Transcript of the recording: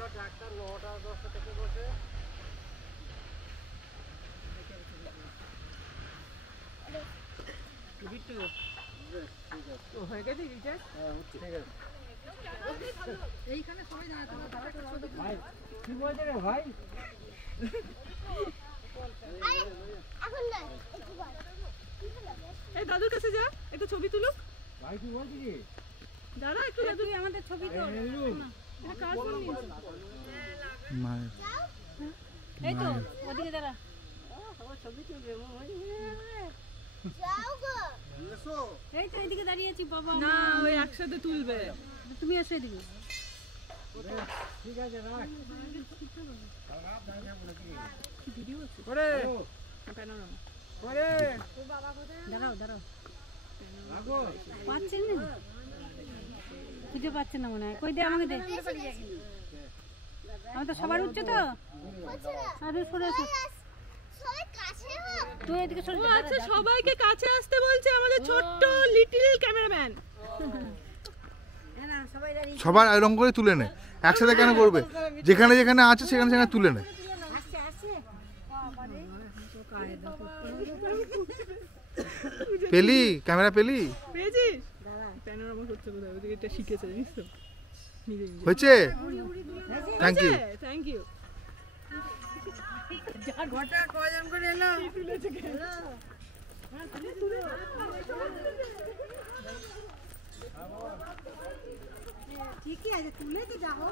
Doctor 9টা 10টা থেকে বসে। হয়ে গেছে রিচার্জ? হ্যাঁ হচ্ছে। ঠিক আছে। এইখানে সবাই দাঁড়াতে ভাই কি বলছে রে ভাই? এখন না একটু বল। এই দাদুর কাছে যা, একটু ছবি তুলো। ভাই কি বলছিস কি? দাঁড়া একটু, দাদু আমাদের ছবি তোল। এটা কার ফোন নিয়েছিস? মায়ের। এই তো ওদিকে দাঁড়া। যাও গো। এই তো এদিকে দাঁড়িয়ে আছি বাবা। না ওই একসাথে তুলবে। তুমি এসে এদিকে। ঠিক আছে রাখ। ভিডিও আছে? করে প্যানোরামা। করে দাঁড়াও দাঁড়াও। লাগো। পাচ্ছেন না? খুঁজে পাচ্ছেন না মনে হয়। কই দে আমাকে দে। আমাদের সবার উচ্চ তো? হচ্ছে না। আরে সরে এসো। সবাই কাছে হোক। তুই এদিকে সরে যা। আচ্ছা সবাইকে কাছে আসতে বলছে আমাদের ছোট্ট লিটল ক্যামেরাম্যান। সবার এরকম করে তুলে নেয়, একসাথে কেন করবে? যেখানে যেখানে আছে সেখানে সেখানে তুলে নেয়। পেলি ক্যামেরা পেলি? পেয়েছিস? প্যানোরামা করতে বোধহয় ওদিকে এটা শিখেছে জানিস তো? নিজে নিজে। হয়েছে? Thank you. Thank you. ঘটা কয়জন করে এলো? ঠিকই আছে, তুলে তো যাও।